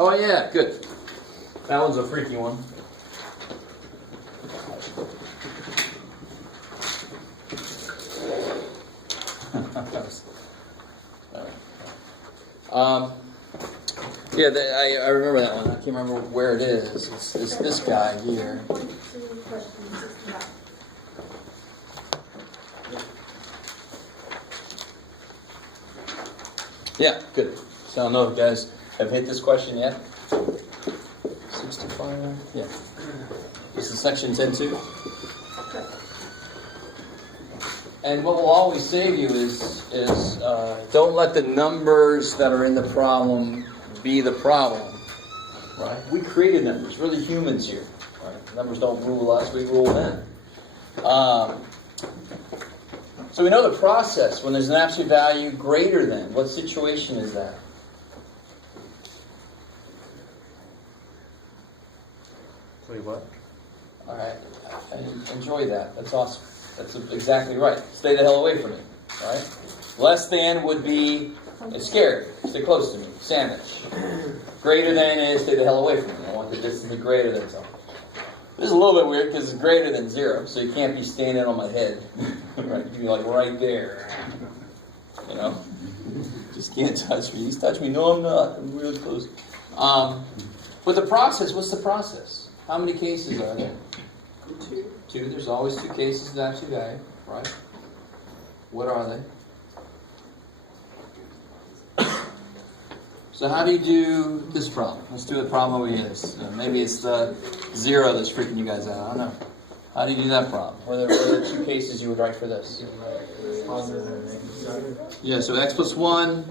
Oh yeah, good. That one's a freaky one. Yeah, I remember that one. I can't remember where it is. It's this guy here. Yeah, good. So I don't know if you guys have hit this question yet. 65. Yeah. This is section 10.2. And what will always save you is don't let the numbers that are in the problem be the problem. Right? We created numbers. We're the humans here. Right? Numbers don't rule us. We rule them. So we know the process. When there's an absolute value greater than, what situation is that? Wait, what? All right. I enjoy that. That's awesome. That's exactly right. Stay the hell away from me. Right? Less than would be, it's scary. Stay close to me. Sandwich. Greater than is, stay the hell away from me. I want the distance to be greater than something. This is a little bit weird because it's greater than 0, so you can't be standing on my head. Right? You can be like right there. You know? Just can't touch me. He's touched me. No, I'm not. I'm really close. But the process, what's the process? How many cases are there? 2. There's always 2 cases of absolute value, right? What are they? So how do you do this problem? Let's do the problem over here. Maybe it's the 0 that's freaking you guys out. I don't know. How do you do that problem? What are the 2 cases you would write for this? Yeah, so x plus 1.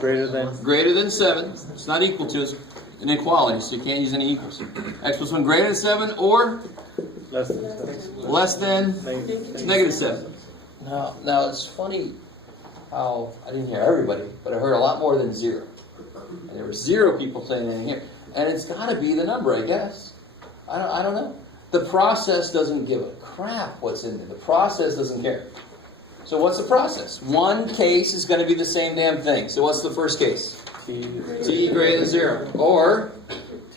Greater than 7. It's not equal to. It's an inequality, so you can't use any equals. X plus 1 greater than 7 or less than negative 7. Now it's funny how I didn't hear everybody, but I heard a lot more than 0. And there were 0 people saying anything here. And it's got to be the number, I guess. I don't know. The process doesn't give a crap what's in there. The process doesn't care. So what's the process? One case is going to be the same damn thing. So what's the first case? T greater than 0. Or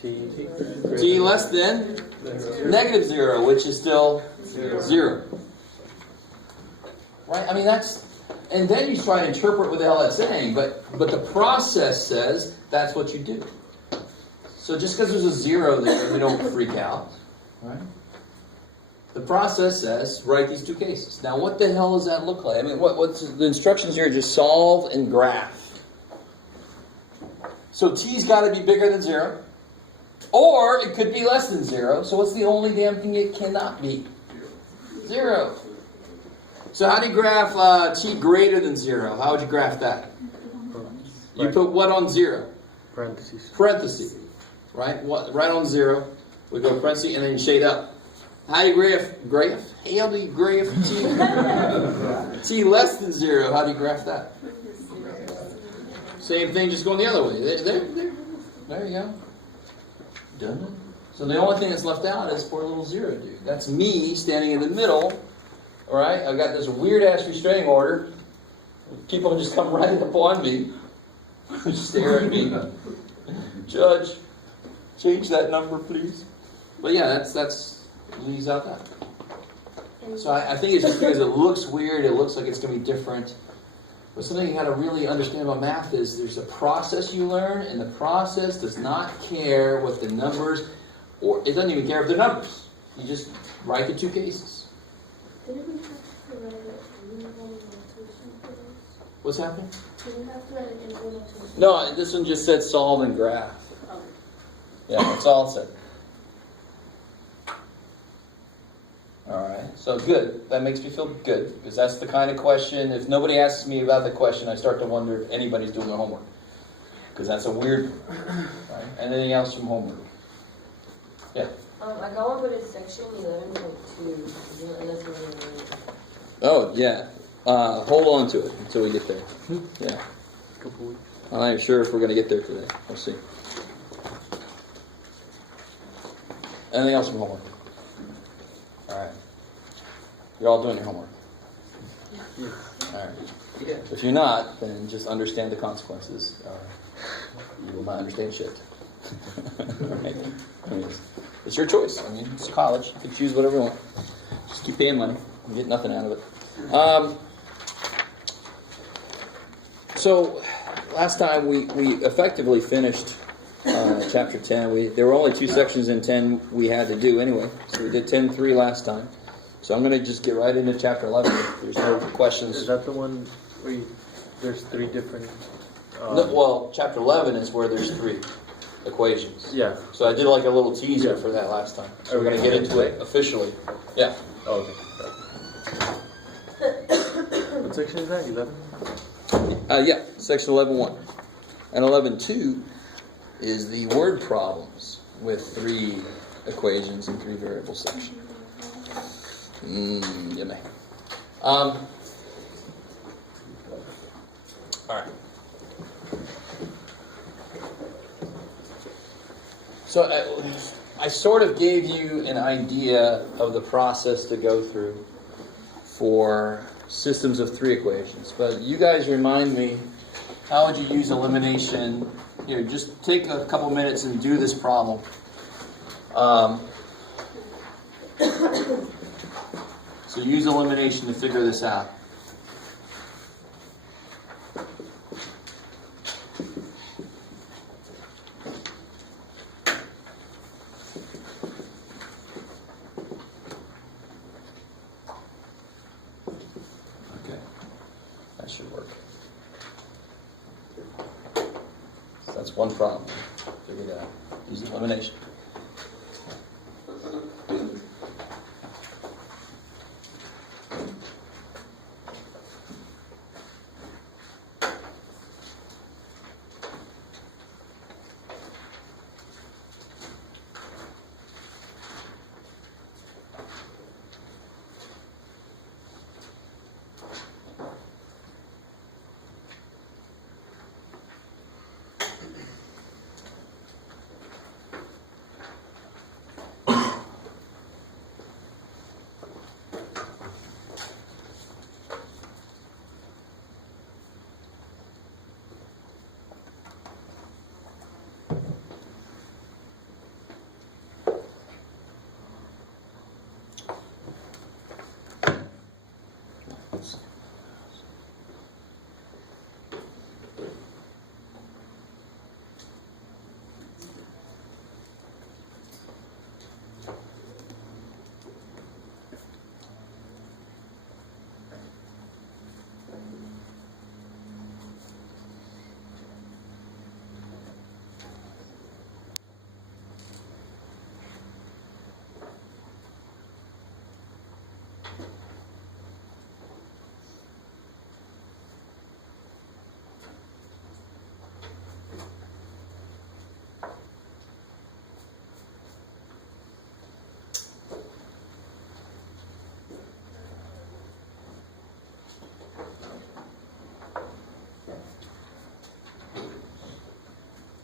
T less than negative 0, which is still 0. Right? I mean, that's... And then you try to interpret what the hell that's saying. But the process says that's what you do. So just because there's a 0 there, we don't freak out. Right? The process says, write these 2 cases. Now, what the hell does that look like? I mean, what's the instructions here are just solve and graph. So T's got to be bigger than 0. Or it could be less than 0. So what's the only damn thing it cannot be? 0. So how do you graph T greater than 0? How would you graph that? You put what on 0? Parentheses. Right? Right on 0. We go parentheses and then you shade up. How do you graph? How do you graph T? T less than 0. How do you graph that? Same thing, just going the other way. There you go. Done. So the only thing that's left out is poor little 0 dude. That's me standing in the middle. All right, I've got this weird ass restraining order. People just come right up on me, stare at me. Judge, change that number, please. But yeah, that's leaves out that. So I think it's just because it looks weird. It looks like it's going to be different. But something you got to really understand about math is there's a process you learn, and the process does not care what the numbers, or it doesn't even care if they're numbers. You just write the 2 cases. Didn't we have to write an uniform notation for this? What's happening? Didn't we have to write an uniform notation? No, this one just said solve and graph. Oh. Yeah, that's all it said. Alright, so good. That makes me feel good, because that's the kind of question, if nobody asks me about the question, I start to wonder if anybody's doing their homework. Because that's a weird one. Right? Anything else from homework? Yeah. I got one, but it's section 11.2. Unless we're going to read it. Oh, yeah. Hold on to it until we get there. Yeah. I'm not even sure if we're going to get there today. We'll see. Anything else from homework? All right. You're all doing your homework. All right. Yeah. If you're not, then just understand the consequences. You will not understand shit. Right? I mean, it's your choice. I mean, it's college. You can choose whatever you want. Just keep paying money. You get nothing out of it. So, last time we effectively finished chapter 10. There were only 2 sections in 10 we had to do anyway. So we did 10:3 last time. So I'm going to just get right into chapter 11. There's no questions. Is that the one where there's 3 different... No, well, chapter 11 is where there's 3 equations. Yeah. So I did like a little teaser for that last time. So we're going to get into it officially. Yeah. Oh, okay. What section is that? 11? Yeah, section 11.1. And 11.2 is the word problems with 3 equations and 3 variable section. Yummy. All right. So I sort of gave you an idea of the process to go through for systems of 3 equations. But you guys remind me, how would you use elimination? Here, just take a couple minutes and do this problem. So use elimination to figure this out. Okay, that should work. So that's one problem. Figure that out. Use elimination.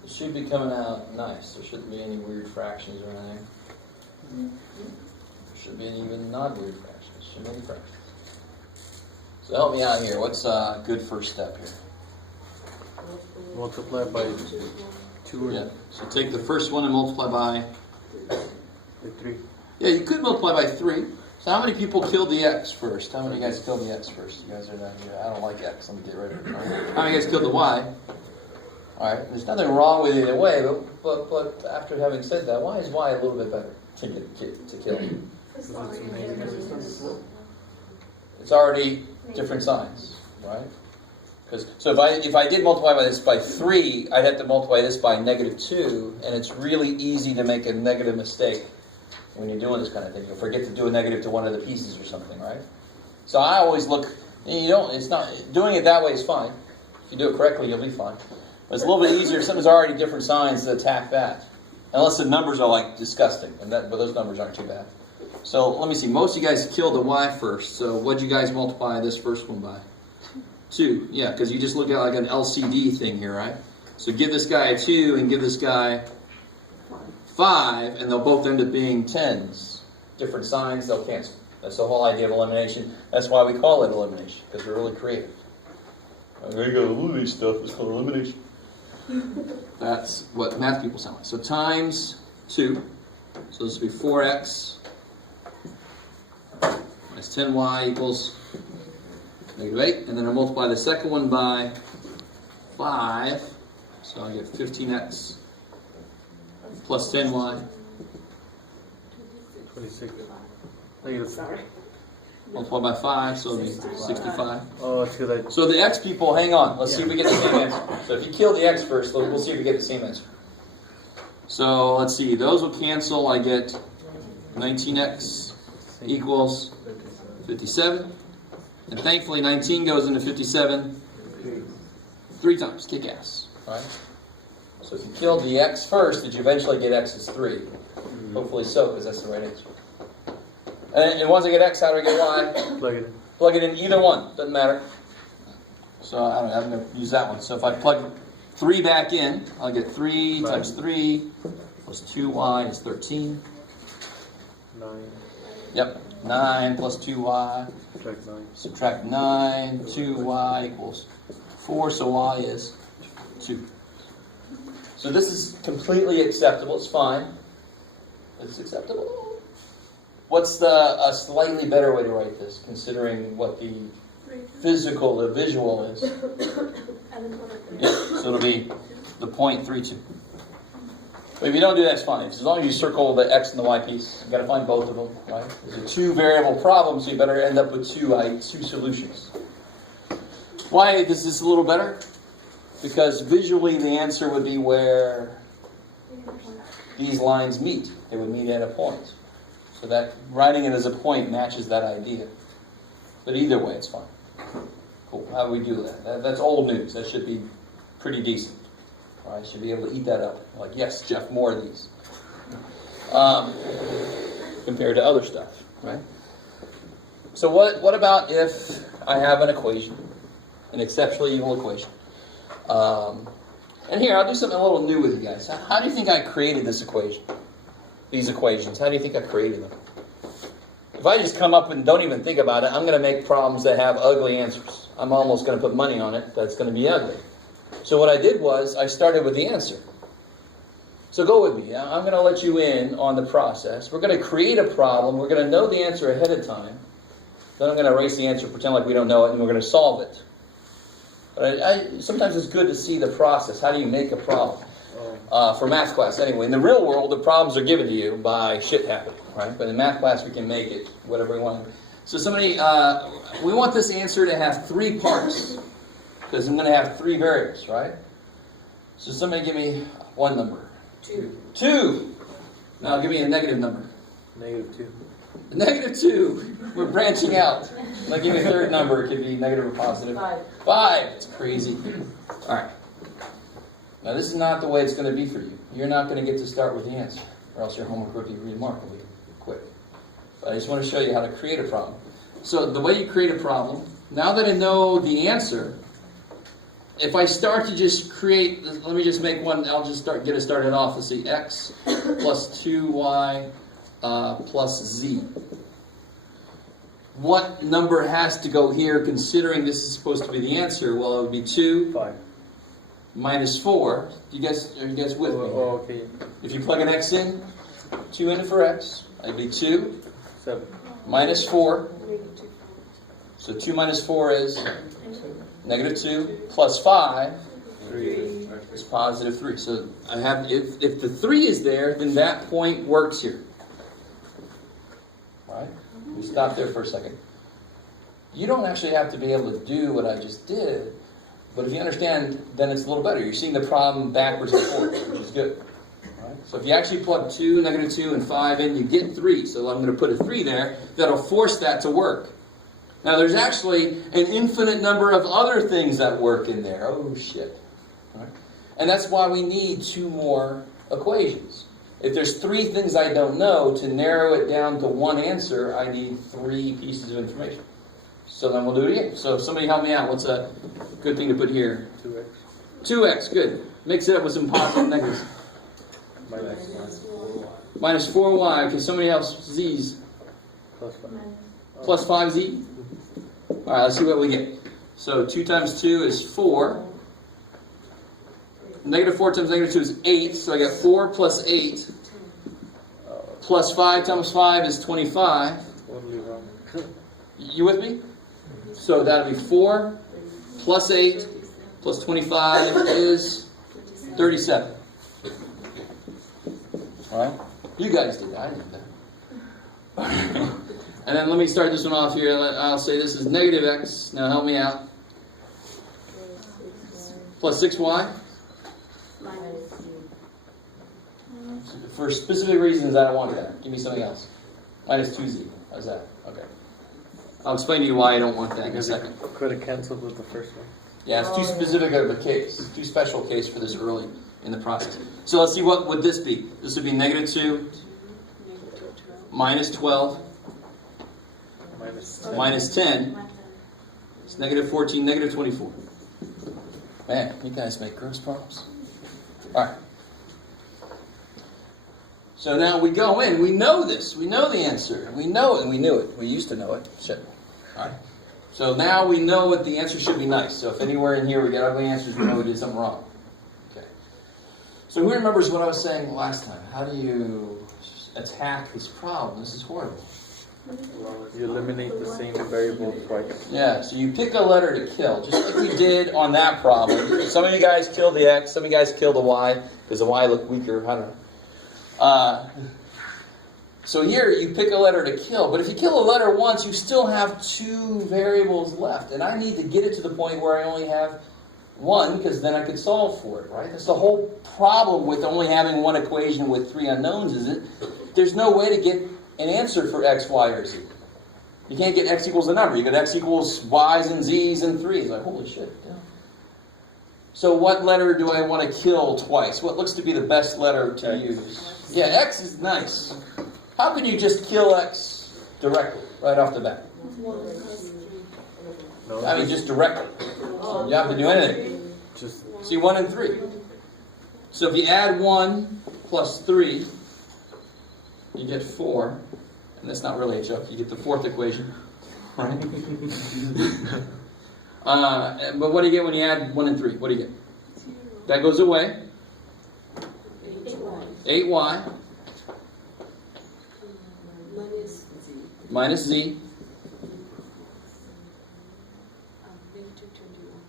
It should be coming out nice. There shouldn't be any weird fractions or anything. There shouldn't be any even non-weird fractions. Shouldn't be any fractions. So help me out here. What's a good first step here? Multiply by 2 or... Yeah. So take the first one and multiply by... By 3. Yeah, you could multiply by 3. So how many people killed the x first? How many guys killed the x first? You guys are not here. I don't like x. Let me get rid of it. How many guys killed the y? All right. There's nothing wrong with it either way, but after having said that, why is y a little bit better to kill? It's already different signs, right? So if I did multiply this by 3, I'd have to multiply this by -2, and it's really easy to make a negative mistake when you're doing this kind of thing. You'll forget to do a negative to one of the pieces or something, right? So I always look. It's not doing it that way is fine. If you do it correctly, you'll be fine. But it's a little bit easier if something's already different signs to attack that, unless the numbers are like disgusting, but those numbers aren't too bad. So let me see. Most of you guys killed the y first. So what'd you guys multiply this first one by? 2. Yeah, because you just look at like an LCD thing here, right? So give this guy a 2 and give this guy 5, and they'll both end up being 10s. Different signs, they'll cancel. That's the whole idea of elimination. That's why we call it elimination, because we're really creative. I gotta lose stuff. It's called elimination. That's what math people sound like. So times 2. So this would be 4x minus 10y equals -8. And then I multiply the second one by 5. So I get 15x plus 10y. 26. Negative. Sorry. Multiply by 5, so it'll be 65. Oh, it's because So the x people, hang on. Let's see if we get the same answer. So if you kill the x first, we'll see if we get the same answer. So let's see. Those will cancel. I get 19x equals 57. And thankfully 19 goes into 57 3 times. Kick ass. Right? So if you killed the x first, did you eventually get x is 3? Hopefully so, because that's the right answer. And once I get x, how do I get y? plug it in. Plug it in either one, doesn't matter. So I don't know, I'm going to use that one. So if I plug 3 back in, I'll get 3 times 3 plus 2y is 13. 9. Yep, 9 plus 2y. Subtract 9. Subtract 9, 2y equals 4, so y is 2. So this is completely acceptable, it's fine. It's acceptable. What's a slightly better way to write this, considering what the physical, the visual is? Yeah, so it'll be the 0.32. But if you don't do that, it's fine. As long as you circle the x and the y piece, you've got to find both of them, right? It's a 2-variable problem, so you better end up with two solutions. Why is this a little better? Because visually the answer would be where these lines meet. They would meet at a point. So that writing it as a point matches that idea. But either way, it's fine. Cool. How do we do that? That's old news. That should be pretty decent. All right, should be able to eat that up. Like, yes, Jeff, more of these. Compared to other stuff, right? So what about if I have an equation, an exceptionally evil equation? And here, I'll do something a little new with you guys. How do you think I created this equation? These equations. How do you think I created them? If I just come up and don't even think about it, I'm going to make problems that have ugly answers. I'm almost going to put money on it that's going to be ugly. So what I did was, I started with the answer. So go with me. I'm going to let you in on the process. We're going to create a problem. We're going to know the answer ahead of time. Then I'm going to erase the answer, pretend like we don't know it, and we're going to solve it. But sometimes it's good to see the process. How do you make a problem? For math class, anyway. In the real world, the problems are given to you by shit happening, right? But in math class, we can make it whatever we want. So we want this answer to have 3 parts, because I'm going to have 3 variables, right? So somebody give me one number. 2. 2. Now give me a negative number. -2. -2. We're branching out. Now give me a third number. It could be negative or positive. 5. 5. It's crazy. All right. Now this is not the way it's going to be for you. You're not going to get to start with the answer, or else your homework would be remarkably quick. But I just want to show you how to create a problem. So the way you create a problem, now that I know the answer, if I start to just create, let me just make one, I'll just get it started off. Let's see, x plus 2y plus z. What number has to go here, considering this is supposed to be the answer? Well, it would be 2. 5. Minus 4. Are you guys with me? Oh, okay. If you plug an x in, 2 in it for x, it'd be 2. 7. Minus 4. So 2 minus 4 is -2. Plus 5 3. is positive 3. So I have, if the 3 is there, then that point works here. Right? We stop there for a second. You don't actually have to be able to do what I just did. But if you understand, then it's a little better. You're seeing the problem backwards and forwards, which is good. Right? So if you actually plug 2, -2, and 5 in, you get 3. So I'm going to put a 3 there. That'll force that to work. Now there's actually an infinite number of other things that work in there. Oh shit. Right? And that's why we need 2 more equations. If there's 3 things I don't know, to narrow it down to one answer, I need 3 pieces of information. So then we'll do it again. So somebody help me out. What's a good thing to put here? 2x. 2x, good. Mix it up with some positive negatives. Minus 4y. Okay, somebody else, z's. Plus 5. Plus 5z. All right, let's see what we get. So 2 times 2 is 4. Negative 4 times negative 2 is 8. So I got 4 plus 8 plus 5 times 5 is 25. You with me? So that'll be 4 plus 8 plus 25 is 37. Alright? You guys did that. I did that. And then let me start this one off here. I'll say this is negative x. Now help me out. Plus 6y. For specific reasons, I don't want that. Give me something else. Minus 2z. How's that? Okay. I'll explain to you why I don't want that in a second. Could have canceled with the first one. Yeah, it's too specific of a case. Too special a case for this early in the process. So let's see, what would this be? This would be negative 2, minus 12, minus 10. It's negative 14, negative 24. Man, you guys make gross problems. Alright. So now we go in. We know this. We know the answer. We know it, and we knew it. We used to know it. Shit. Alright. So now we know what the answer should be nice. So if anywhere in here we get ugly answers, we know we did something wrong. Okay. So who remembers what I was saying last time? How do you attack this problem? This is horrible. You eliminate the same variable twice. Yeah, so you pick a letter to kill, just like we did on that problem. Some of you guys killed the X, some of you guys killed the Y, because the Y looked weaker, I don't know. So here, you pick a letter to kill, but if you kill a letter once, you still have 2 variables left, and I need to get it to the point where I only have 1, because then I could solve for it, right? That's the whole problem with only having 1 equation with 3 unknowns, is it? There's no way to get an answer for x, y, or z. You can't get x equals a number. You get x equals y's and z's and 3's. Like, holy shit. Yeah. So what letter do I want to kill twice? What looks to be the best letter to use? Yeah, x is nice. How can you just kill x directly, right off the bat? I mean, just directly. You have to do anything. See, 1 and 3. So if you add 1 plus 3, you get 4. And that's not really a joke. You get the 4th equation. Right? But what do you get when you add 1 and 3? What do you get? That goes away. 8y. Minus z.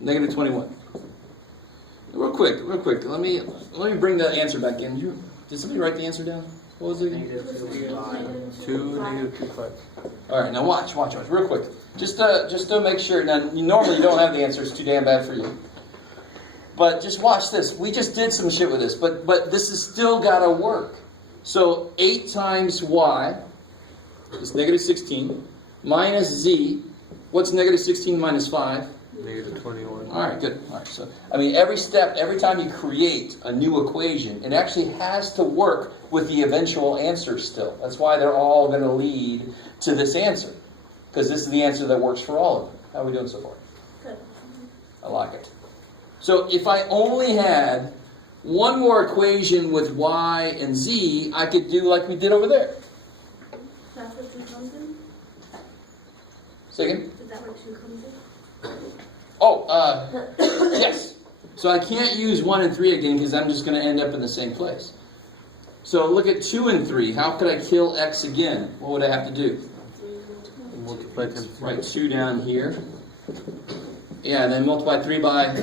Negative 21. Real quick. Let me bring the answer back in. Did somebody write the answer down? What was it again? Negative 2, 5. All right, now watch, real quick. Just to make sure. Now, normally you don't have the answer. It's too damn bad for you. But just watch this. We just did some shit with this, but this has still got to work. So 8 times y is negative 16 minus z. What's negative 16 minus 5? Negative 21. All right, good. All right, so I mean, every time you create a new equation, it actually has to work with the eventual answer still. That's why they're all going to lead to this answer, because this is the answer that works for all of them. How are we doing so far? Good. I like it. So if I only had one more equation with y and z, I could do like we did over there. That's what 2 comes in? Say again? Is that what 2 comes in? Yes. So I can't use 1 and 3 again because I'm just going to end up in the same place. So look at 2 and 3. How could I kill x again? What would I have to do? Multiply times 3. Write 2 down here. Yeah, then multiply 3 by...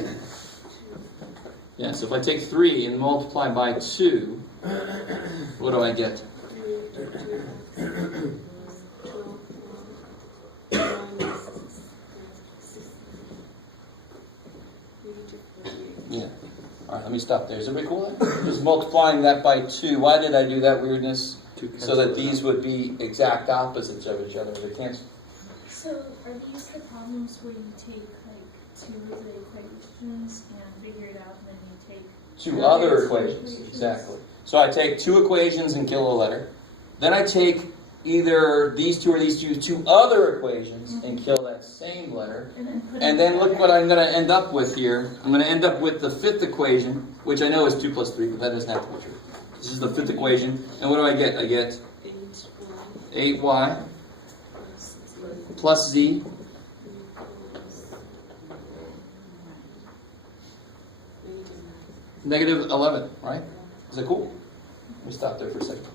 Yeah, so if I take 3 and multiply by 2, what do I get? Yeah. All right, let me stop there. Is everybody cool there? Just multiplying that by 2. Why did I do that weirdness? So that these would be exact opposites of each other. They cancel. So are these the problems where you take like 2 of the equations and figure it out, and then you take 2 other equations? Exactly. So I take 2 equations and kill a letter. Then I take either these 2 or these 2 other equations and kill that same letter. And then look what I'm going to end up with here. I'm going to end up with the 5th equation, which I know is 2 plus 3, but that doesn't have to be true. This is the 5th equation. And what do I get? I get 8y plus z negative 11, right? Is that cool? Let me stop there for a second.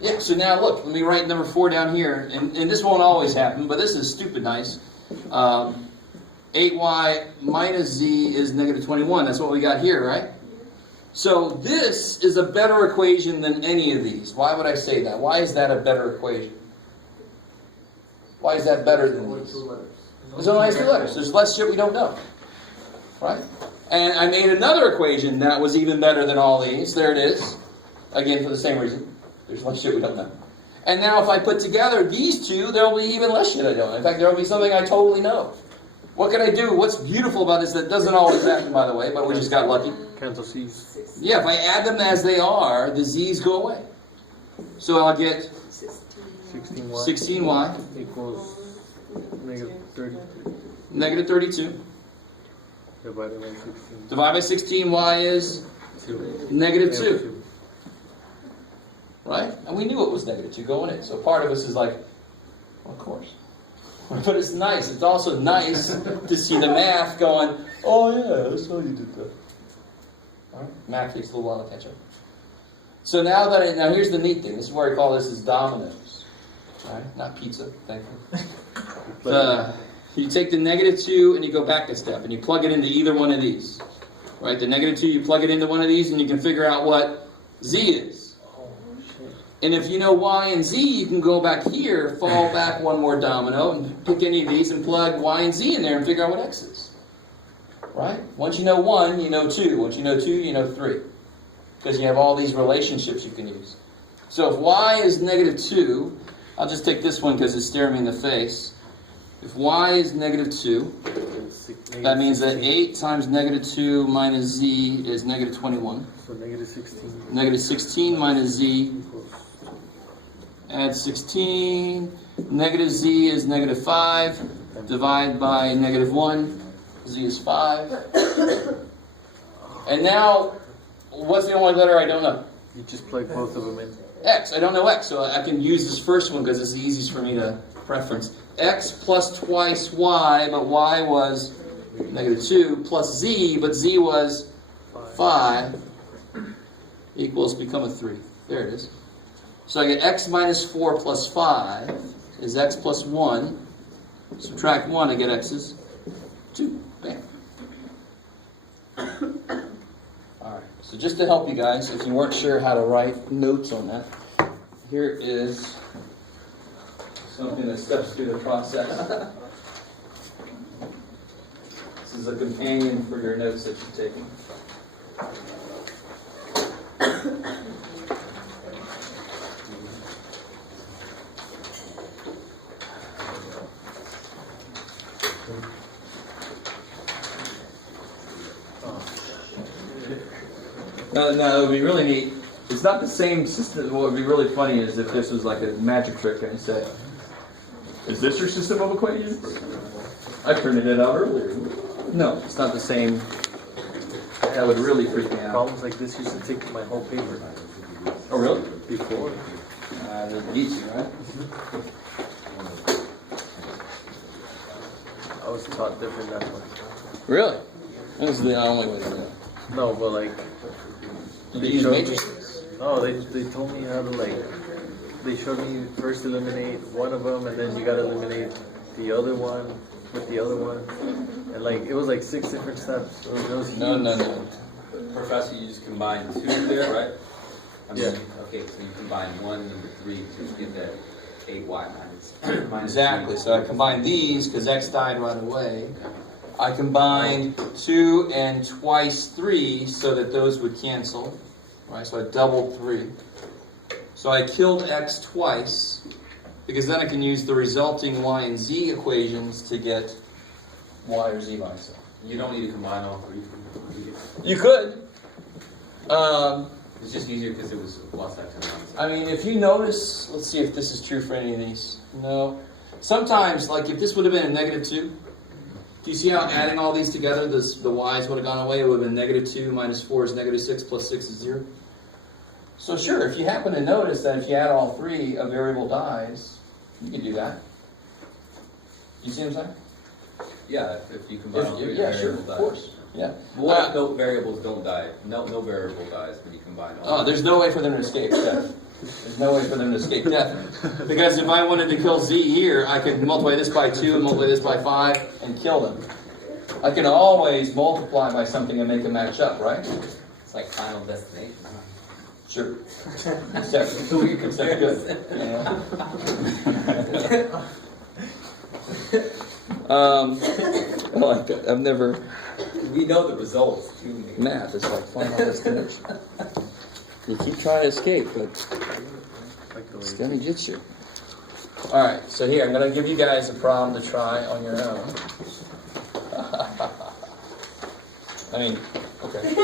Yeah, so now look, let me write number 4 down here, and this won't always happen, but this is stupid nice. 8y minus z is negative 21. That's what we got here, right? So this is a better equation than any of these. Why would I say that? Why is that a better equation? Why is that better than these? There's only 2 letters. There's less shit we don't know. Right? And I made another equation that was even better than all these. There it is. Again, for the same reason. There's less shit we don't know. And now if I put together these two, there will be even less shit I don't know. In fact, there will be something I totally know. What can I do? What's beautiful about this, that doesn't always happen, by the way, but we just got lucky. Cancel C's. Yeah, if I add them as they are, the z's go away. So I'll get 16y 16y equals negative 32. negative 32. Divided by 16. Divided by 16y is 2. negative 2. Right? And we knew it was negative 2 going in. So part of us is like, well, of course. But it's nice. It's also nice to see the math going, oh yeah, that's how you did that. All right? Math takes a little while to catch up. So now here's the neat thing. This is where I call this is dominoes. All right? Not pizza, thankfully. You take the negative 2 and you go back a step and you plug it into either one of these. Right? The negative 2, you plug it into one of these and you can figure out what z is. And if you know y and z, you can go back here, fall back one more domino, and pick any of these and plug y and z in there and figure out what x is. Right? Once you know 1, you know 2. Once you know 2, you know 3. Because you have all these relationships you can use. So if y is negative 2, I'll just take this one because it's staring me in the face. If y is negative 2, that means that 8 times negative 2 minus z is negative 21. So negative 16. Negative 16 minus z. Add 16. Negative z is negative 5. Divide by negative 1. Z is 5. And now, what's the only letter I don't know? You just plug both of them in. X. I don't know x, so I can use this first one because it's the easiest for me to preference. X plus twice y, but y was negative 2, plus z, but z was 5, equals become a 3. There it is. So I get x minus 4 plus 5 is x plus 1. Subtract 1, I get x's 2. Bam. Alright, so just to help you guys, if you weren't sure how to write notes on that, here is something that steps through the process. This is a companion for your notes that you're taking. Now, it would be really neat. It's not the same system. What would be really funny is if this was like a magic trick and it said, is this your system of equations? I printed it out earlier. No, it's not the same. That would really freak me out. Problems like this used to take my whole paper. Oh, really? Before. That beats you, right? I was taught different that way. Really? This is the only way to do it. No, but like... Did they use showed matrices? No, they told me how to like... They showed me first eliminate one of them, and then you gotta eliminate the other one with the other one. And like, it was like 6 different steps. It was huge. No. Professor, you just combine 2 there, right? I mean, Yeah. Okay, so you combine 1 and 3 to get that 8y minus Exactly. 3. So I combined these because x died right away. I combined 2 and twice 3 so that those would cancel. Right? So I doubled 3. So I killed x twice because then I can use the resulting y and z equations to get y or z by itself. You don't need to combine all 3. You could. It's just easier because it was plus x and minus x. I mean, if you notice, let's see if this is true for any of these. No. Sometimes, like if this would have been a negative 2, do you see how adding all these together, the y's would have gone away? It would have been negative 2 minus 4 is negative 6 plus 6 is 0. So sure, if you happen to notice that if you add all 3, a variable dies, You can do that. You see what I'm saying? Yeah, if you combine all three Yeah, sure, variables of die. course. Yeah. What if no variables don't die? No variable dies when you combine all. Oh, there's no way for them to escape death. There's no way for them to escape death. Because if I wanted to kill Z here, I could multiply this by 2 and multiply this by 5 and kill them. I can always multiply by something and make them match up, right? It's like Final Destination, huh? Sure. Except good. Yeah. I like that. I've never... We know the results too. Math is like Final Destination. You keep trying to escape, but still he gets you. Alright, so here, I'm going to give you guys a problem to try on your own. I mean, okay.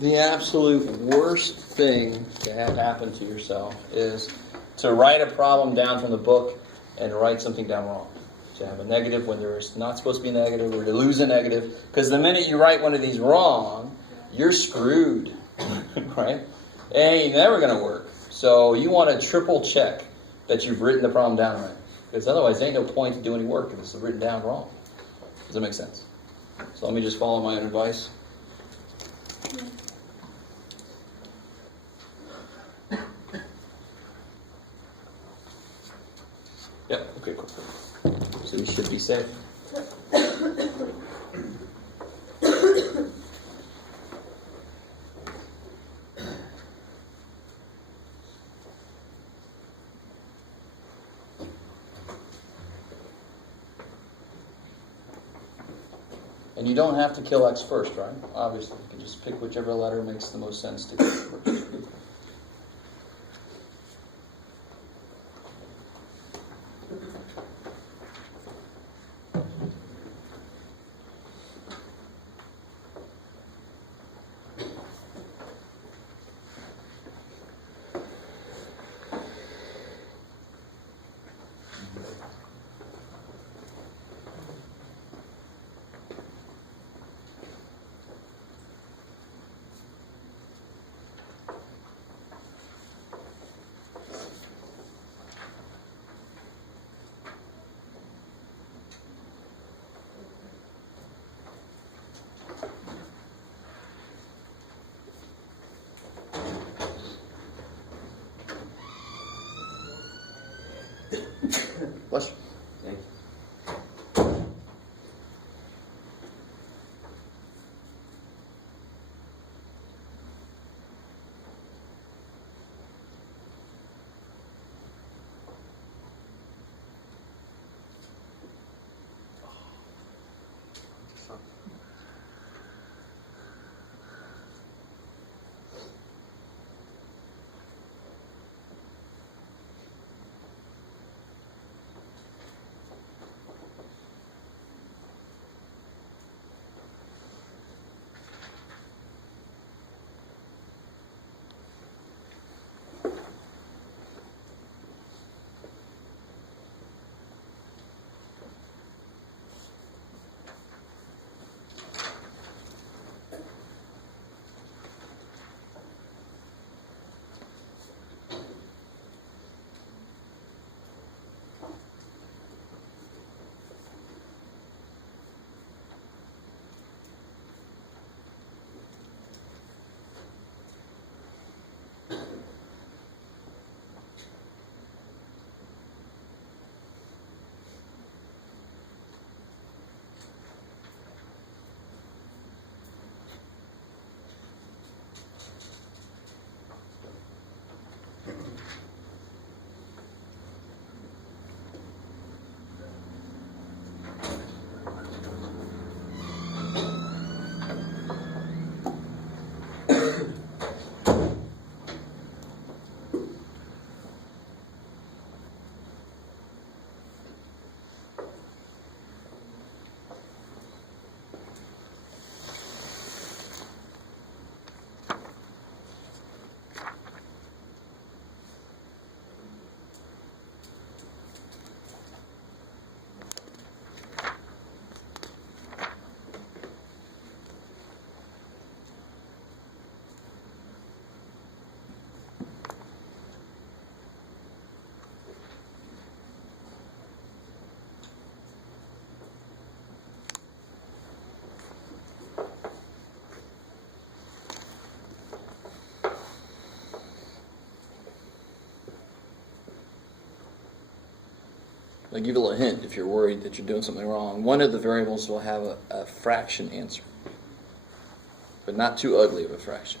The absolute worst thing to have happen to yourself is to write a problem down from the book and write something down wrong. To have a negative when there's not supposed to be a negative, or to lose a negative. Because the minute you write one of these wrong, you're screwed. Right? It ain't never going to work. So you want to triple check that you've written the problem down right. Because otherwise, there ain't no point to do any work if it's written down wrong. Does that make sense? So let me just follow my own advice. Yep, okay, cool. So you should be safe. And you don't have to kill X first, right? Obviously, you can just pick whichever letter makes the most sense to kill first. Bless you. Thank you. I'll give you a little hint if you're worried that you're doing something wrong. One of the variables will have a fraction answer, but not too ugly of a fraction.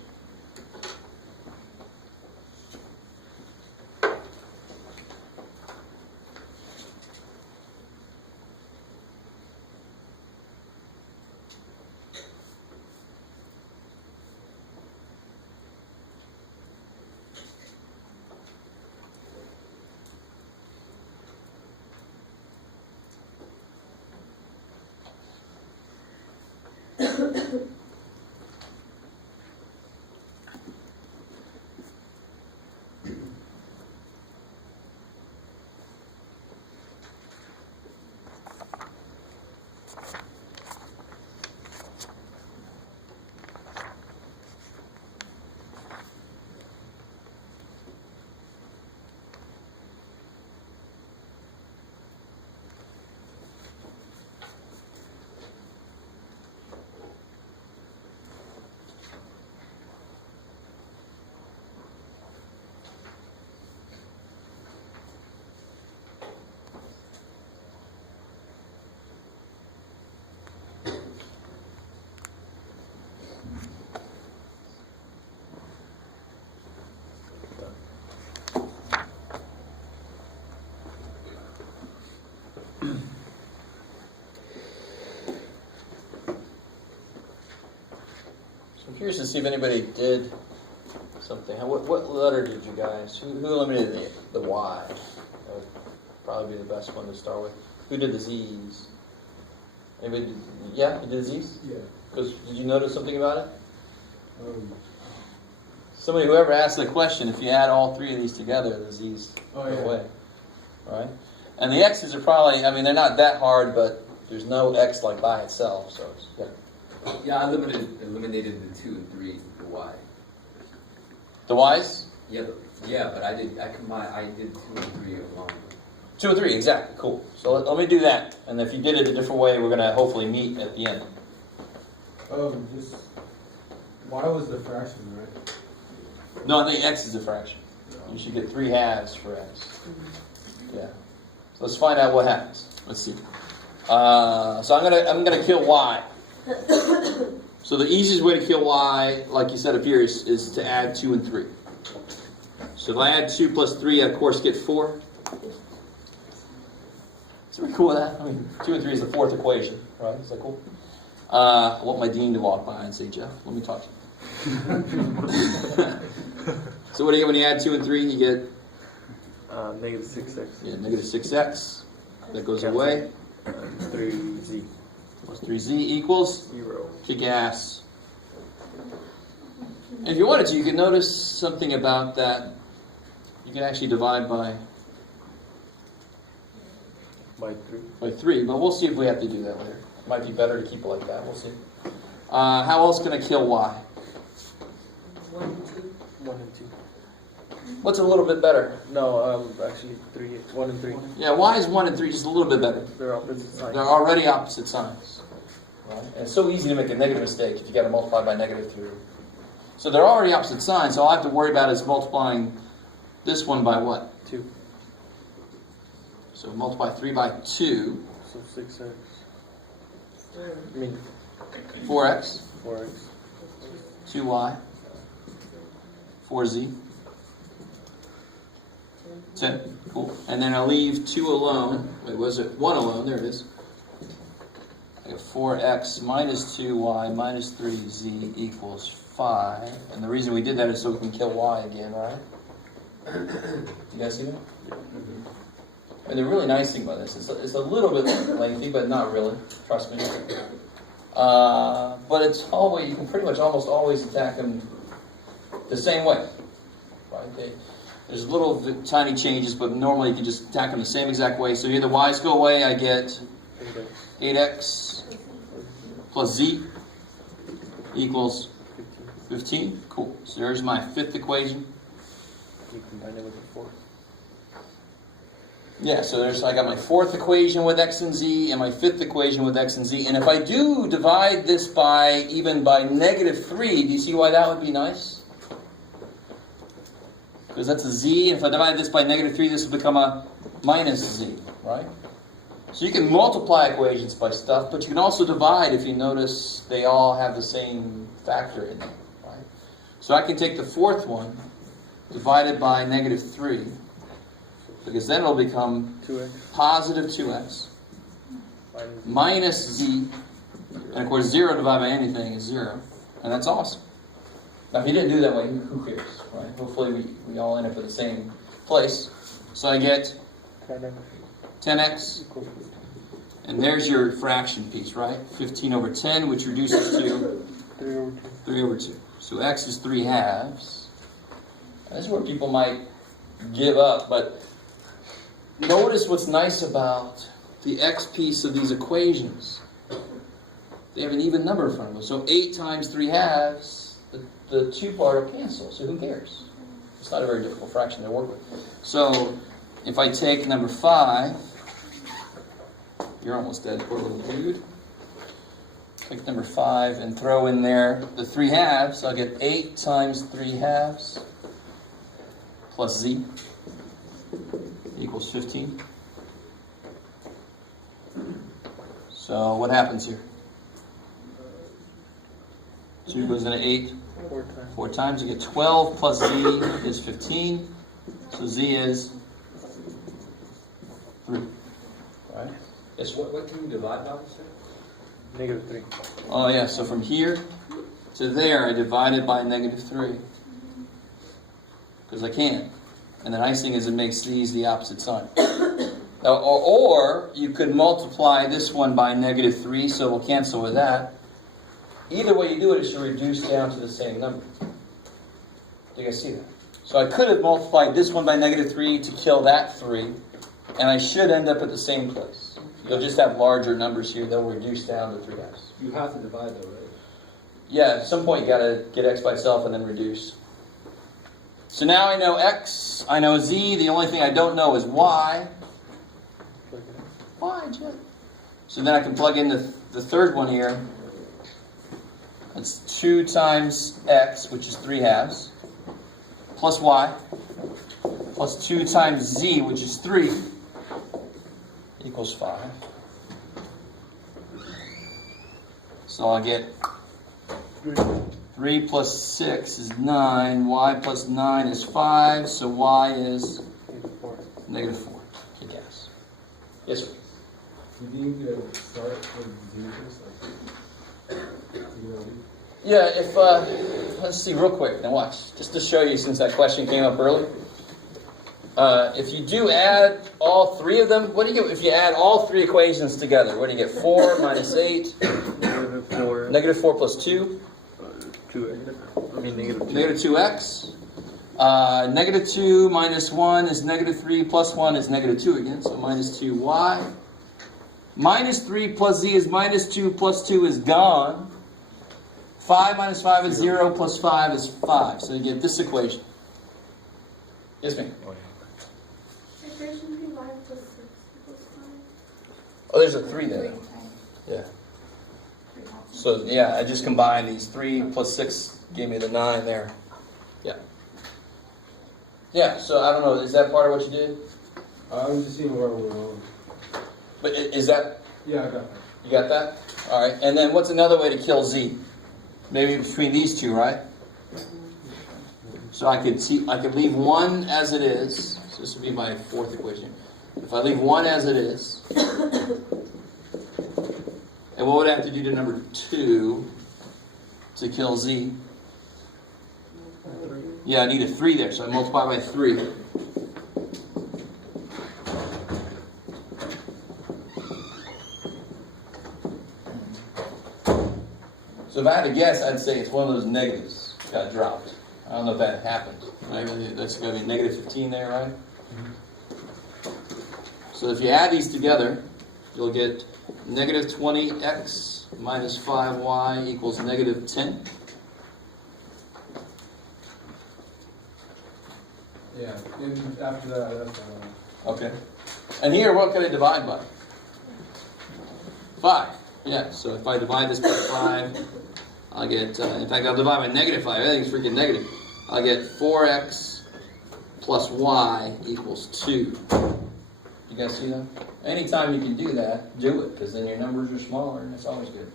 I'm curious to see if anybody did something. What letter did you guys? Who eliminated the Y? That would probably be the best one to start with. Who did the Z's? Anybody? Yeah, you did the Z's? Yeah. Because did you notice something about it? Somebody, whoever asked the question, if you add all three of these together, the Z's go away. Right? And the X's are probably, I mean, they're not that hard, but there's no X like by itself. So yeah. Yeah, I eliminated the 2 and 3, the Y. The Y's? Yeah, but I did 2 and 3 along. 2 and 3, exactly. Cool. So let me do that. And if you did it a different way, we're going to hopefully meet at the end. Just why was the fraction, right? No, I think X is a fraction. You should get 3 halves for X. Yeah. So let's find out what happens. Let's see. So I'm gonna kill Y. So the easiest way to kill Y, like you said up here, is to add 2 and 3. So if I add 2 plus 3, I of course get 4. Is we cool with that? I mean, 2 and 3 is the fourth equation, right? Is that cool? I want my dean to walk by and say, Jeff, let me talk to you. So what do you get when you add 2 and 3? You get? Negative 6x. Yeah, negative 6x. That goes away. 3z. Plus 3z equals? 0. Kick ass. And if you wanted to, you could notice something about that. You can actually divide by 3. By 3, but we'll see if we have to do that later. It might be better to keep it like that. We'll see. How else can I kill Y? 1 and 2. 1 and 2. What's a little bit better? No, actually 1 and 3. Yeah, Y is 1 and 3, just a little bit better. They're opposite signs. They're already opposite signs. Right? And it's so easy to make a negative mistake if you got to multiply by negative 3. So they're already opposite signs, so all I have to worry about is multiplying this one by what? 2. So multiply 3 by 2. So 6x. 4x. 4x. 2y. 4z. 10. Cool. And then I'll leave 2 alone. Wait, was it 1 alone? There it is. I got 4x minus 2y minus 3z equals 5. And the reason we did that is so we can kill y again, right? You guys see that? And the really nice thing about this is it's a little bit lengthy, but not really. Trust me. But it's always, you can pretty much almost always attack them the same way. Right? There's little tiny changes, but normally you can just attack them the same exact way. So here the y's go away, I get 8x plus z equals 15. Cool. So there's my fifth equation. You combine it with the 4th. Yeah, so I got my fourth equation with x and z and my fifth equation with x and z. And if I do divide this by even by negative 3, do you see why that would be nice? Because that's a z, and if I divide this by negative 3, this will become a minus z, right? So you can multiply equations by stuff, but you can also divide if you notice they all have the same factor in them, right? So I can take the fourth one divided by negative 3, because then it'll become 2x positive 2x minus z, and of course 0 divided by anything is 0, and that's awesome. Now if you didn't do that way, who cares, right? Hopefully we all end up at the same place. So I get 10x, and there's your fraction piece, right? 15 over 10, which reduces to 3 over 2. So x is 3 halves. This is where people might give up, but notice what's nice about the x piece of these equations. They have an even number in front of them. So 8 times 3 halves, the 2 part will cancel, so who cares? It's not a very difficult fraction to work with. So if I take number 5, you're almost dead, poor little dude. Take number 5 and throw in there the 3 halves. I'll get 8 times 3 halves plus z equals 15. So what happens here? 2 goes into 8. 4 times. You get 12 plus z is 15. So z is 3. Right? Yes, what can you divide by, sir? Negative 3. Oh yeah, so from here to there I divided by negative 3. Because I can. And the nice thing is it makes these the opposite sign. Or you could multiply this one by negative 3, so we'll cancel with that. Either way you do it, it should reduce down to the same number. Do you guys see that? So I could have multiplied this one by negative 3 to kill that 3, and I should end up at the same place. You'll just have larger numbers here. They'll reduce down to 3 halves. You have to divide though, right? Yeah, at some point you got to get x by itself and then reduce. So now I know x, I know z. The only thing I don't know is y. Why, Jim? So then I can plug in the third one here. That's 2 times x, which is 3 halves, plus y, plus 2 times z, which is 3, equals 5. So I'll get 3 plus 6 is 9, y plus 9 is 5, so y is negative 4. Kick ass. Yes, sir? You need to start with zeros. Yeah, if, let's see real quick, now watch, just to show you since that question came up earlier. If you do add all 3 of them, what do you get if you add all 3 equations together? What do you get? 4 minus 8? Negative 4. Negative 4 plus 2? 2x. I mean negative 2. Negative 2x. Negative 2 minus 1 is negative 3 plus 1 is negative 2 again, so minus 2y. Minus 3 plus z is minus 2 plus 2 is gone. 5 minus 5 is 0 plus 5 is 5. So you get this equation. Yes, ma'am? Equation 5 plus 6 equals 5. Oh, there's a 3 there. Yeah. So, yeah, I just combined these. 3 plus 6 gave me the 9 there. Yeah. Yeah, so I don't know. Is that part of what you did? I'm just seeing where we're going. But is that... Yeah, I got that. You got that? All right. And then what's another way to kill z? Maybe between these two, right? So I could leave 1 as it is. So this would be my 4th equation. If I leave 1 as it is, and what would I have to do to number 2 to kill z? Yeah, I need a 3 there, so I multiply by 3. So if I had to guess, I'd say it's one of those negatives got dropped. I don't know if that happened. Maybe that's going to be negative 15 there, right? So if you add these together, you'll get negative 20x minus 5y equals negative 10. Yeah, after that, that's Okay. And here, what can I divide by? 5. Yeah, so if I divide this by 5, I'll get, in fact, I'll divide by negative 5. Everything's freaking negative. I'll get 4x plus y equals 2. guys see that? Anytime you can do that, do it, because then your numbers are smaller, and it's always good.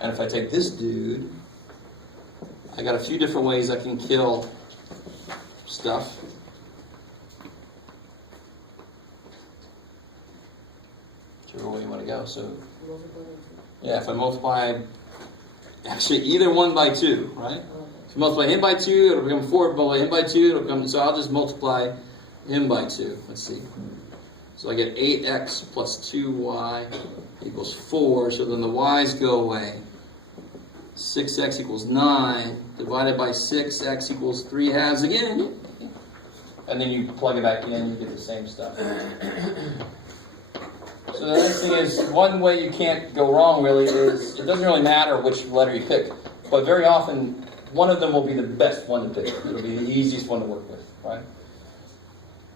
And if I take this dude, I got a few different ways I can kill stuff. Whichever way you want to go. So, yeah, if I multiply, actually either 1 by 2, right? If you multiply him by 2, it'll become 4. Multiply him by 2, it'll become. So I'll just multiply him by 2. Let's see. So I get 8x plus 2y equals 4. So then the y's go away. 6x equals 9. Divided by 6, x equals 3 halves again. And then you plug it back in, you get the same stuff. So the nice thing is, one way you can't go wrong really is, it doesn't really matter which letter you pick. But very often, one of them will be the best one to pick. It'll be the easiest one to work with, right?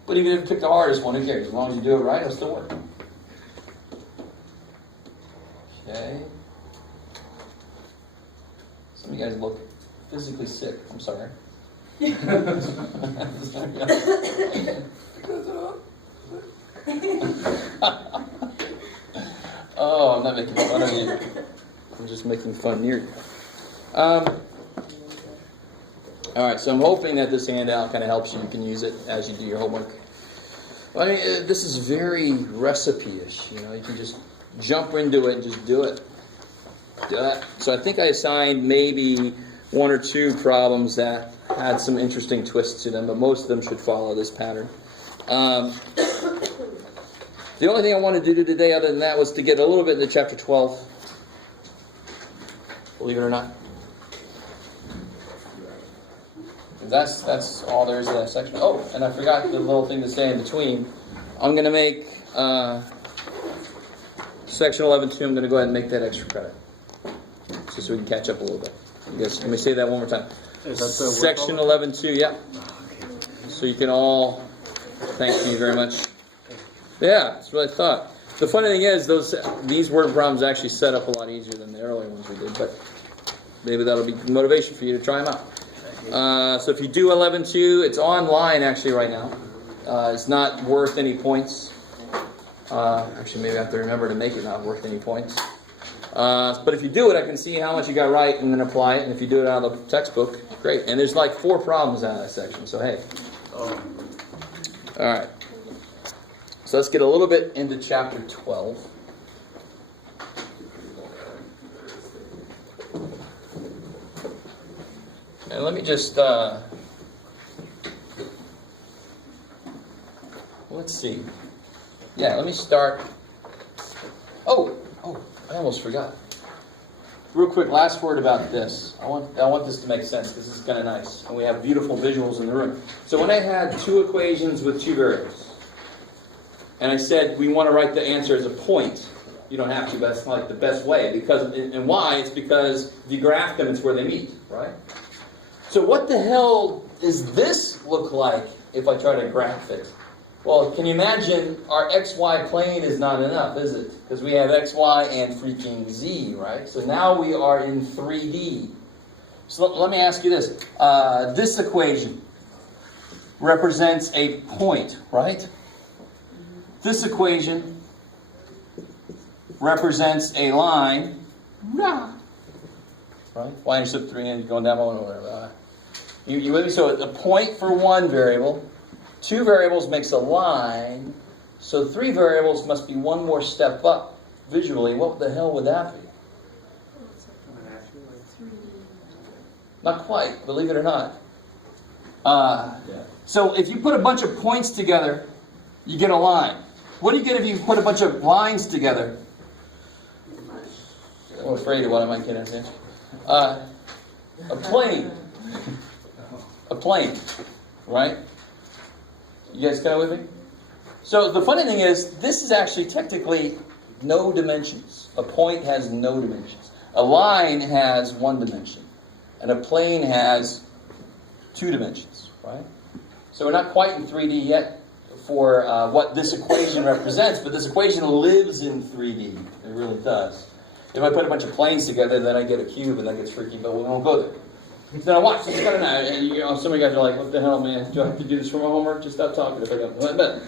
But even if you pick the hardest one, who cares? As long as you do it right, it'll still work. Okay. Some of you guys look physically sick. I'm sorry. Oh, I'm not making fun of you. I'm just making fun near you. All right, so I'm hoping that this handout kind of helps you. You can use it as you do your homework. I mean, this is very recipe-ish. You know, you can just jump into it and just do it. So I think I assigned maybe 1 or 2 problems that had some interesting twists to them, but most of them should follow this pattern. The only thing I wanted to do today other than that was to get a little bit into chapter 12. Believe it or not. That's all there is to that section. Oh, and I forgot the little thing to say in between. I'm going to make section 11.2, I'm going to go ahead and make that extra credit. Just so we can catch up a little bit. You guys, let me say that one more time. Section 11.2, yeah. So you can all, thank you very much. Yeah, that's what I thought. The funny thing is, these word problems actually set up a lot easier than the earlier ones we did, but maybe that'll be motivation for you to try them out. So if you do 11.2, it's online actually right now. It's not worth any points. Actually, maybe I have to remember to make it not worth any points. But if you do it, I can see how much you got right and then apply it. And if you do it out of the textbook, great. And there's like 4 problems out of that section, so hey. All right. So let's get a little bit into chapter 12. And let me just, let's see. Yeah, let me start. Oh, I almost forgot. Real quick, last word about this. I want this to make sense because this is kind of nice. And we have beautiful visuals in the room. So when I had 2 equations with 2 variables, and I said we want to write the answer as a point, you don't have to, but that's like the best way. And why? It's because if you graph them, it's where they meet, right? So what the hell does this look like if I try to graph it? Well, can you imagine our XY plane is not enough, is it? Because we have XY and freaking Z, right? So now we are in 3D. So let me ask you this. This equation represents a point, right? This equation represents a line. Right? Y-intercept 3 and going down one over. You with me? So a point for 1 variable. 2 variables makes a line. So 3 variables must be 1 more step up. Visually, what the hell would that be? Not quite, believe it or not. So if you put a bunch of points together, you get a line. What do you get if you put a bunch of lines together? I'm afraid of what I might get into. A plane. A plane. Right? You guys kind of with me? So the funny thing is, this is actually technically no dimensions. A point has no dimensions. A line has 1 dimension. And a plane has 2 dimensions. Right? So we're not quite in 3D yet for what this equation represents, but this equation lives in 3D. It really does. If I put a bunch of planes together, then I get a cube, and that gets freaky, but we won't go there. So now watch, it's kind of nice. And you know, some of you guys are like, what the hell, man? Do I have to do this for my homework? Just stop talking if I don't. But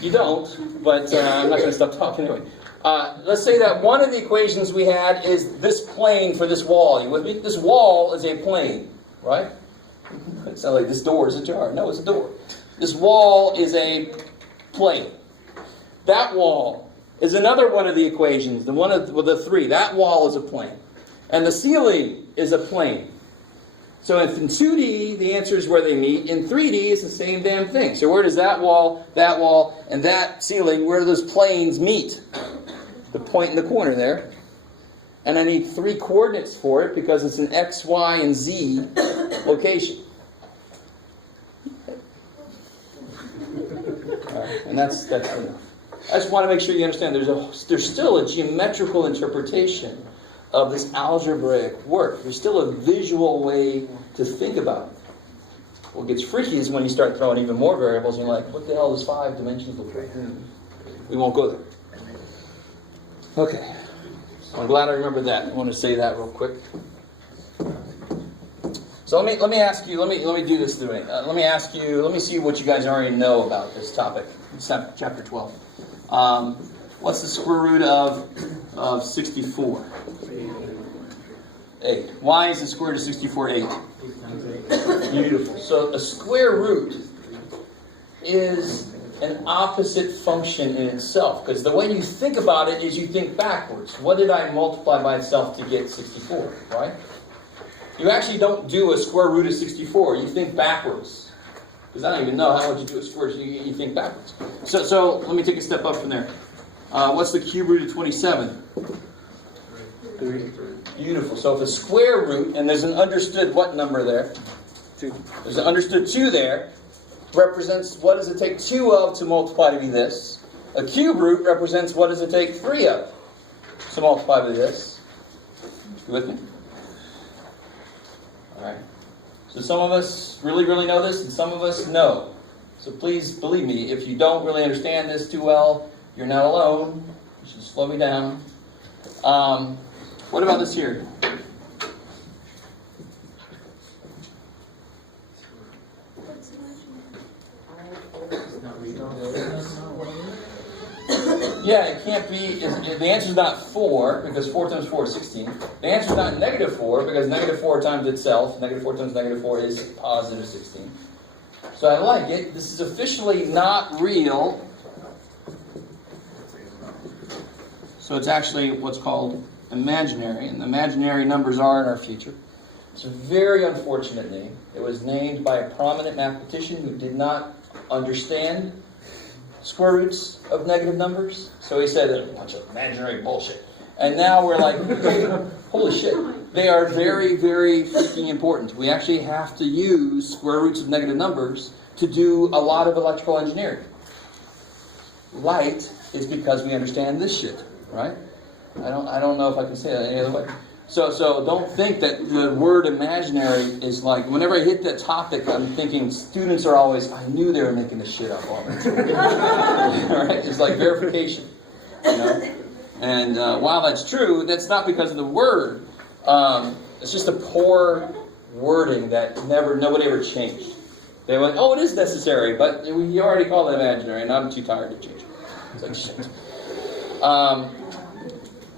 you don't, but I'm not going to stop talking anyway. Let's say that one of the equations we had is this plane for this wall. You with me? This wall is a plane, right? It's not like this door is a jar. No, it's a door. This wall is a plane. That wall is another one of the equations, the one of the three. That wall is a plane. And the ceiling is a plane. So if in 2D, the answer is where they meet. In 3D, it's the same damn thing. So where does that wall, and that ceiling, where do those planes meet? The point in the corner there. And I need 3 coordinates for it because it's an X, Y, and Z location. Right, and that's enough. I just want to make sure you understand there's still a geometrical interpretation of this algebraic work. There's still a visual way to think about it. What gets freaky is when you start throwing even more variables and you're like, what the hell is 5 dimensions look like? We won't go there. Okay. I'm glad I remembered that. I want to say that real quick. So let me ask you, let me do this today. Let me see what you guys already know about this topic. Chapter 12. What's the square root of 64? 8. Why is the square root of 64 8? Beautiful. So a square root is an opposite function in itself. Because the way you think about it is you think backwards. What did I multiply by itself to get 64? Right? You actually don't do a square root of 64. You think backwards. Because I don't even know how would you do a square root. You think backwards. So let me take a step up from there. What's the cube root of 27? 3. Beautiful. So if a square root, and there's an understood what number there? 2. There's an understood 2 there. Represents what does it take 2 of to multiply to be this. A cube root represents what does it take 3 of to multiply to this. You with me? Alright. So some of us really, really know this, and some of us know. So please believe me, if you don't really understand this too well, you're not alone. You should slow me down. What about this here? Yeah, it can't be. The answer is not 4, because 4 times 4 is 16. The answer is not negative 4, because negative 4 times itself, negative 4 times negative 4 is positive 16. So I like it. This is officially not real. So it's actually what's called imaginary, and the imaginary numbers are in our future. It's a very unfortunate name. It was named by a prominent mathematician who did not understand square roots of negative numbers. So he said a bunch of imaginary bullshit. And now we're like, holy shit. They are very, very freaking important. We actually have to use square roots of negative numbers to do a lot of electrical engineering. Light is because we understand this shit, right? I don't know if I can say that any other way. So don't think that the word imaginary is like, whenever I hit that topic, I'm thinking students are always, I knew they were making this shit up all the time. All right? It's like verification. You know? And while that's true, that's not because of the word. It's just a poor wording that nobody ever changed. They went, oh, it is necessary, but you already call it imaginary, and I'm too tired to change it. It's like shit.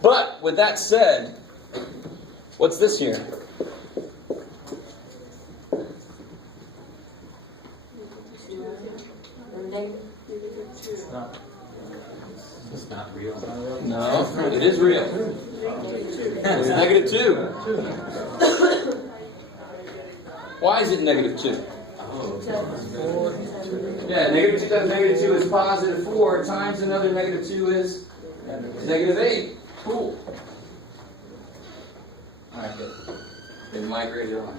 But with that said, what's this here? It's not real. No, it is real. It's negative 2. Why is it negative 2? Yeah, negative 2 times negative 2 is positive 4 times another negative 2 is negative 8. Cool. Alright, good. They migrated on.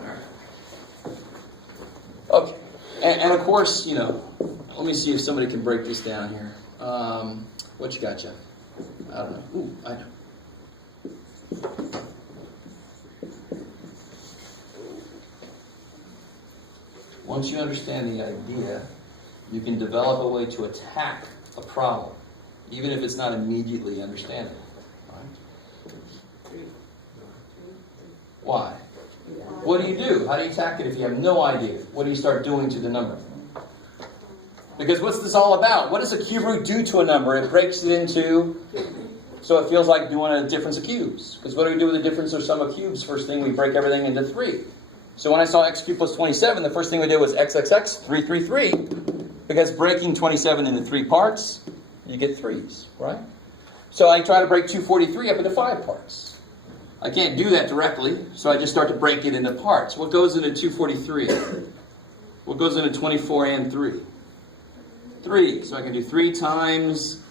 Alright. Okay. And of course, you know, let me see if somebody can break this down here. What you got, Jeff? I don't know. Ooh, I know. Once you understand the idea, you can develop a way to attack a problem, even if it's not immediately understandable. Why? What do? How do you attack it if you have no idea? What do you start doing to the number? Because what's this all about? What does a cube root do to a number? It breaks it into, so it feels like doing a difference of cubes. Because what do we do with the difference or sum of cubes? First thing, we break everything into 3. So when I saw x cubed plus 27, the first thing we did was xxx, 3, 3, 3. Because breaking 27 into 3 parts, you get 3s, right? So I try to break 243 up into 5 parts. I can't do that directly, so I just start to break it into parts. What goes into 243? What goes into 24 and 3? 3. So I can do 3 times,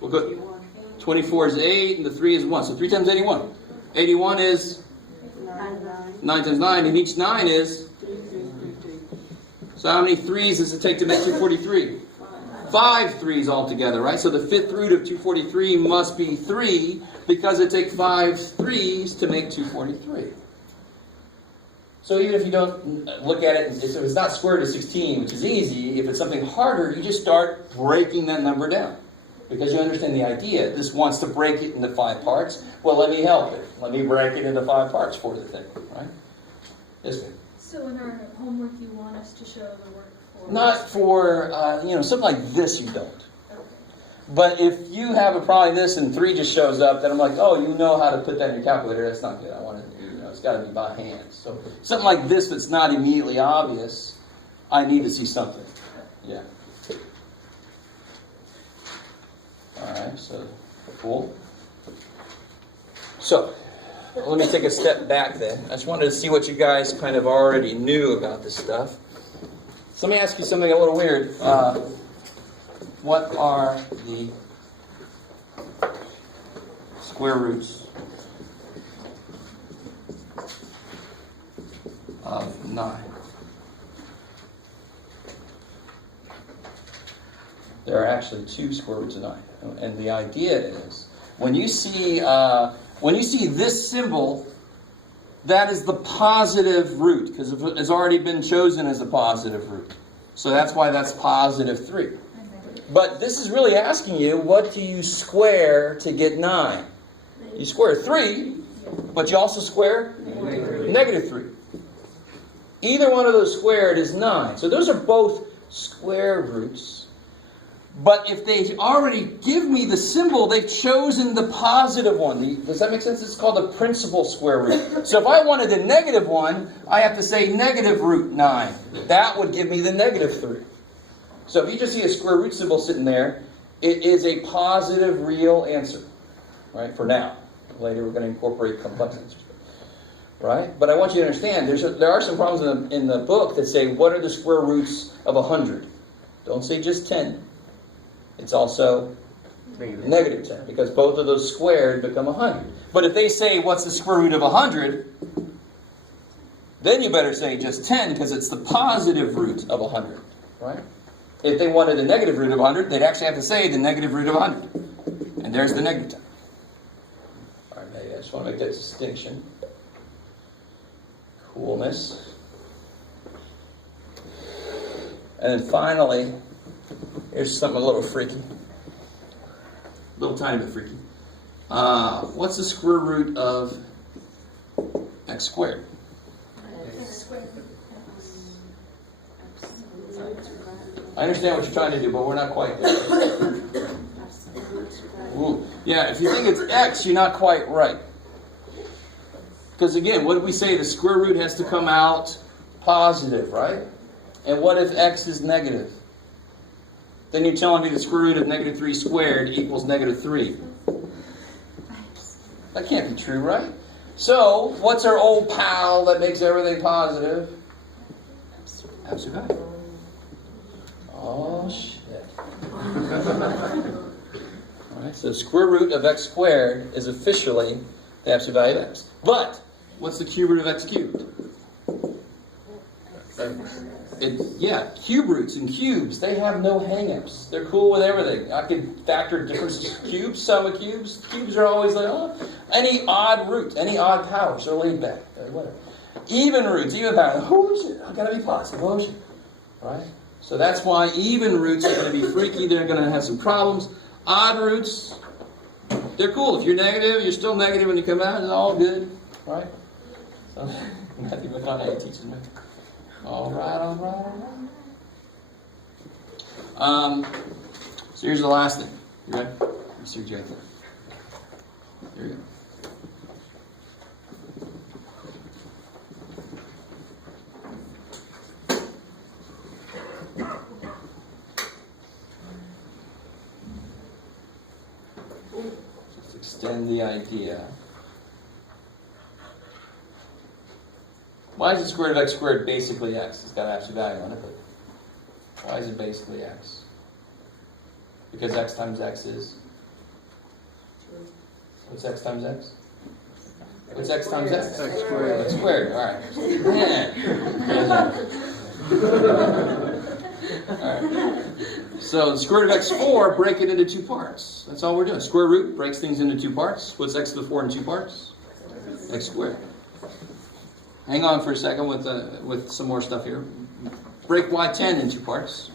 we'll go, 24 is 8, and the 3 is 1. So 3 times 81. 81 is 9 times 9, and each 9 is? So how many 3s does it take to make 243? 5 3s altogether, right? So the 5th root of 243 must be 3, because it takes 5 3s to make 243. So even if you don't look at it, if it's not square root of 16, which is easy, if it's something harder, you just start breaking that number down. Because you understand the idea. This wants to break it into 5 parts. Well, let me help it. Let me break it into 5 parts for the thing, right? Yes, ma'am. So in our homework, you want us to show the work for... Not for, something like this you don't. Okay. But if you have a problem like this and 3 just shows up, then I'm like, oh, you know how to put that in your calculator. That's not good. I want to, it's got to be by hand. So something like this that's not immediately obvious, I need to see something. Yeah. All right, so cool. So let me take a step back then. I just wanted to see what you guys kind of already knew about this stuff. So let me ask you something a little weird. What are the square roots of 9? There are actually 2 square roots of 9. And the idea is, when you see this symbol, that is the positive root, because it's already been chosen as a positive root. So that's why that's positive 3. But this is really asking you, what do you square to get 9? You square 3, but you also square negative 3. Either one of those squared is 9. So those are both square roots. But if they already give me the symbol, they've chosen the positive one. Does that make sense? It's called the principal square root. So if I wanted a negative one, I have to say negative root 9. That would give me the negative 3. So if you just see a square root symbol sitting there, it is a positive real answer. Right? For now. Later we're going to incorporate complex answers. Right? But I want you to understand, there are some problems in the book that say, what are the square roots of 100? Don't say just 10. It's also negative 10, because both of those squared become 100. But if they say, what's the square root of 100? Then you better say just 10, because it's the positive root of 100. Right? If they wanted a negative root of 100, they'd actually have to say the negative root of 100. And there's the negative 10. All right, I just want to make that distinction. Coolness. And then finally, here's something a little freaky. A little tiny bit freaky. What's the square root of x squared? I understand what you're trying to do, but we're not quite there. Ooh. Yeah, if you think it's x, you're not quite right. Because again, what did we say? The square root has to come out positive, right? And what if x is negative? Then you're telling me the square root of negative 3 squared equals negative 3. That can't be true, right? So, what's our old pal that makes everything positive? Absolute value. Oh, shit. Alright, so square root of x squared is officially the absolute value of x. But, what's the cube root of x cubed? Cube roots and cubes, they have no hang-ups. They're cool with everything. I can factor differences of cubes, sum of cubes. Cubes are always like, any odd root, any odd powers, they're laid back. Whatever. Even roots, even powers, oh shit, I gotta be positive, oh shit. Right? So that's why even roots are going to be freaky, they're going to have some problems. Odd roots, they're cool. If you're negative, you're still negative when you come out, it's all good. Right? So, Matthew McConaughey teaches me. All right. So here's the last thing. You ready? Mr. Jacob. Here you go. Just extend the idea. Why is the square root of x squared basically x? It's got absolute value on it, but why is it basically x? Because x times x is? What's x times x? What's x times x? X squared. X squared, alright. Alright. So the square root of x4, break it into two parts. That's all we're doing. Square root breaks things into two parts. What's x to the 4 in two parts? X squared. Hang on for a second with some more stuff here. Break y10 in two parts.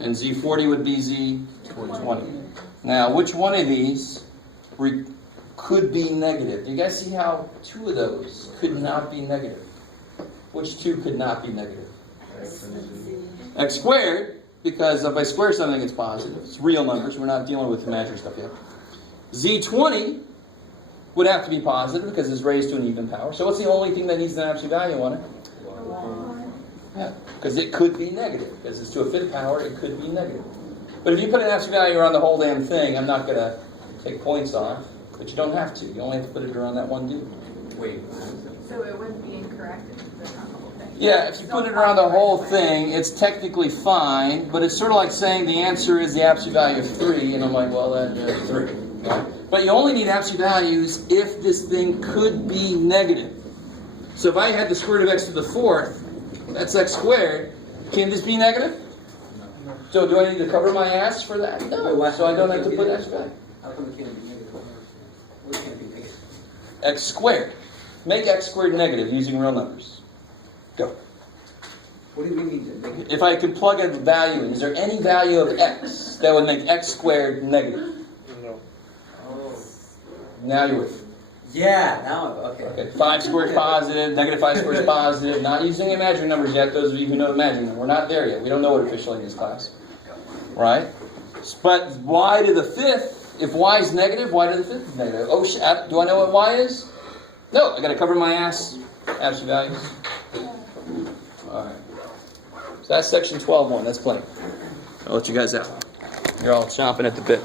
And z40 would be z20. Now, which one of these could be negative? Do you guys see how two of those could not be negative? Which two could not be negative? X squared, because if I square something, it's positive. It's real numbers. We're not dealing with imaginary stuff yet. Z20 would have to be positive because it's raised to an even power. So what's the only thing that needs an absolute value on it? Yeah, because it could be negative. Because it's to a fifth power, it could be negative. But if you put an absolute value around the whole damn thing, I'm not going to take points off. But you don't have to. You only have to put it around that one dude. Wait. So it wouldn't be incorrect if you put it on the whole thing? Yeah, if you put it around the whole thing, it's technically fine. But it's sort of like saying the answer is the absolute value of 3. And I'm like, well, that's 3. Right? But you only need absolute values if this thing could be negative. So if I had the square root of x to the 4th, that's x squared. Can this be negative? So do I need to cover my ass for that? No. So I don't have to put x back. How come it can't be negative? What can't be negative? X squared. Make x squared negative using real numbers. Go. What do we need to make it? If I could plug a value in, is there any value of x that would make x squared negative? No. Oh. Now you're with me. Yeah, now, okay. Okay, 5 squared is positive, negative 5 squared is positive. Not using imaginary numbers yet, those of you who know imaginary numbers. We're not there yet. We don't know it officially in this class. Right? But y to the 5th, if y is negative, y to the 5th is negative. Oh shit, do I know what y is? No, I got to cover my ass. Absolute values. Alright. So that's section 12.1. That's plenty. I'll let you guys out. You're all chomping at the bit.